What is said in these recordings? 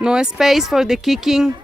No space for the kicking.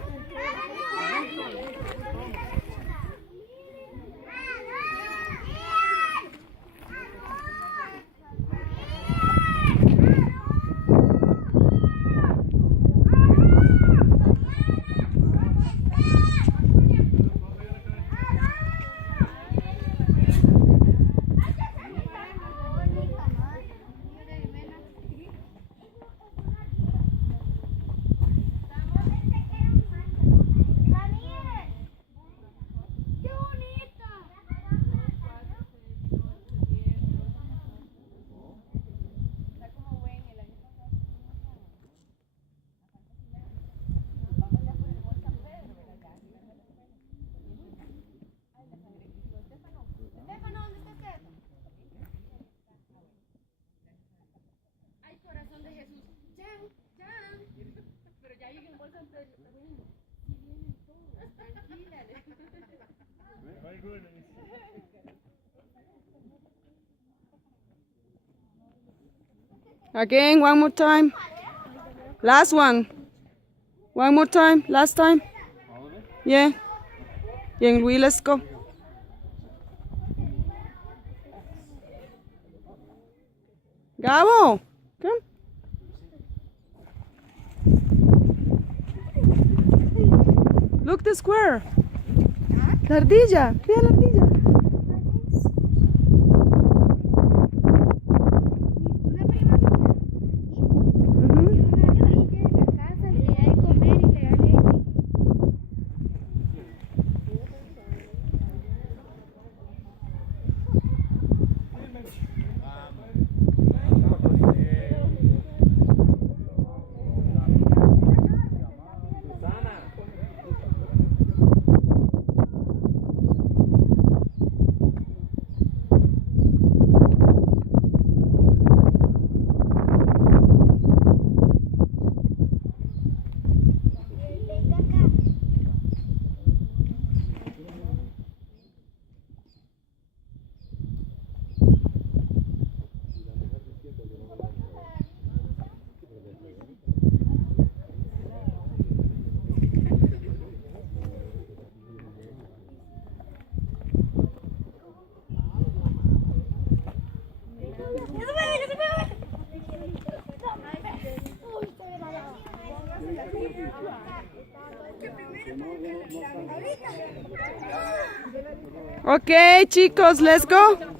Again, one more time. Last one. One more time. Last time. Yeah. Bien, Luis, let's go. Gabo, come. Look the square. La ardilla. Mira la ardilla. Okay, chicos, let's go.